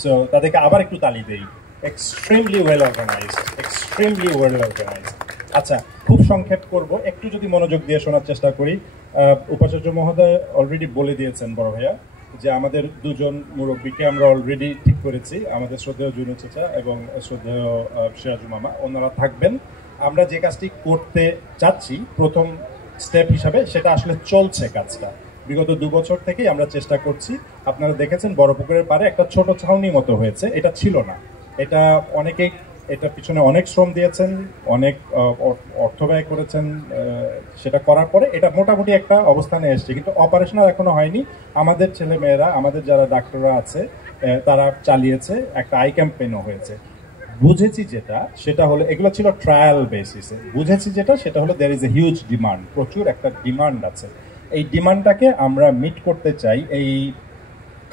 So তাদেরকে আবার একটু তালি দেই। Extremely well organised. আচ্ছা, খুব সংক্ষেপ করব, একটু যদি মনোযোগ দিয়ে শোনার চেষ্টা করি। উপাচার্য মহোদয় অলরেডি বলে দিয়েছেন বড় ভাইয়া যে আমাদের দুজন মুরব্বীকে আমরা অলরেডি ঠিক করেছি, আমাদের শ্রদ্ধেয় জুনু চাচা এবং শ্রদ্ধেয় সিরাজু মামা, ওনারা থাকবেন। আমরা যে কাজটি করতে চাচ্ছি প্রথম স্টেপ হিসাবে, সেটা আসলে চলছে কাজটা। বিগত 2 বছর থেকেই আমরা চেষ্টা করছি। আপনারা দেখেছেন বড় পুকুরের পাড়ে একটা ছোট ছাউনি মতো হয়েছে, এটা ছিল না। এটা অনেকেই এটা পিছনে অনেক শ্রম দিয়েছেন, অনেক অর্থ ব্যয় করেছেন। সেটা করার পরে এটা মোটামুটি একটা অবস্থানে এসছে, কিন্তু অপারেশনাল এখনো হয়নি। আমাদের ছেলে মেয়েরা, আমাদের যারা ডাক্তাররা আছে, তারা চালিয়েছে, একটা আই ক্যাম্পেইনও হয়েছে। বুঝেছি যেটা, সেটা হলো এগুলো ছিল ট্রায়াল বেসিসে। বুঝেছি যেটা, সেটা হলো there is a huge demand, প্রচুর একটা ডিমান্ড আছে। এই ডিমান্ডটাকে আমরা মিট করতে চাই। এই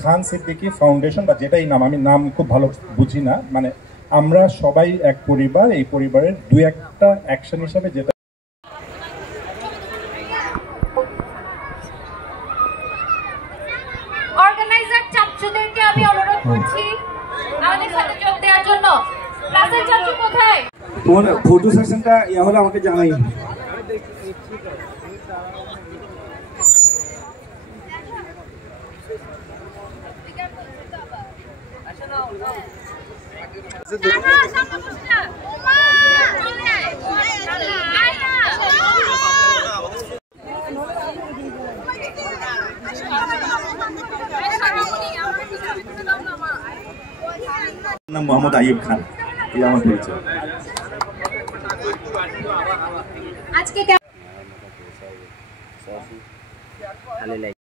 খান সিদ্দিকী ফাউন্ডেশন বা যেটাই নাম, আমি নাম খুব ভালো বুঝি না, মানে আমরা সবাই এক পরিবার, এই পরিবারের 2-একটা অ্যাকশন হিসাবে যেটা অর্গানাইজার চাচুদেরকে আমি অনুরোধ করছি আমাদের সাথে যোগ দেওয়ার জন্য। ক্লাসের চাচু কোথায়? তোমার ফটো সেশনটা ইয়া হলে আমাকে জানাই। নাম মোহাম্মদ আইয়ুব খান, এই আমার পরিচয়। আজকে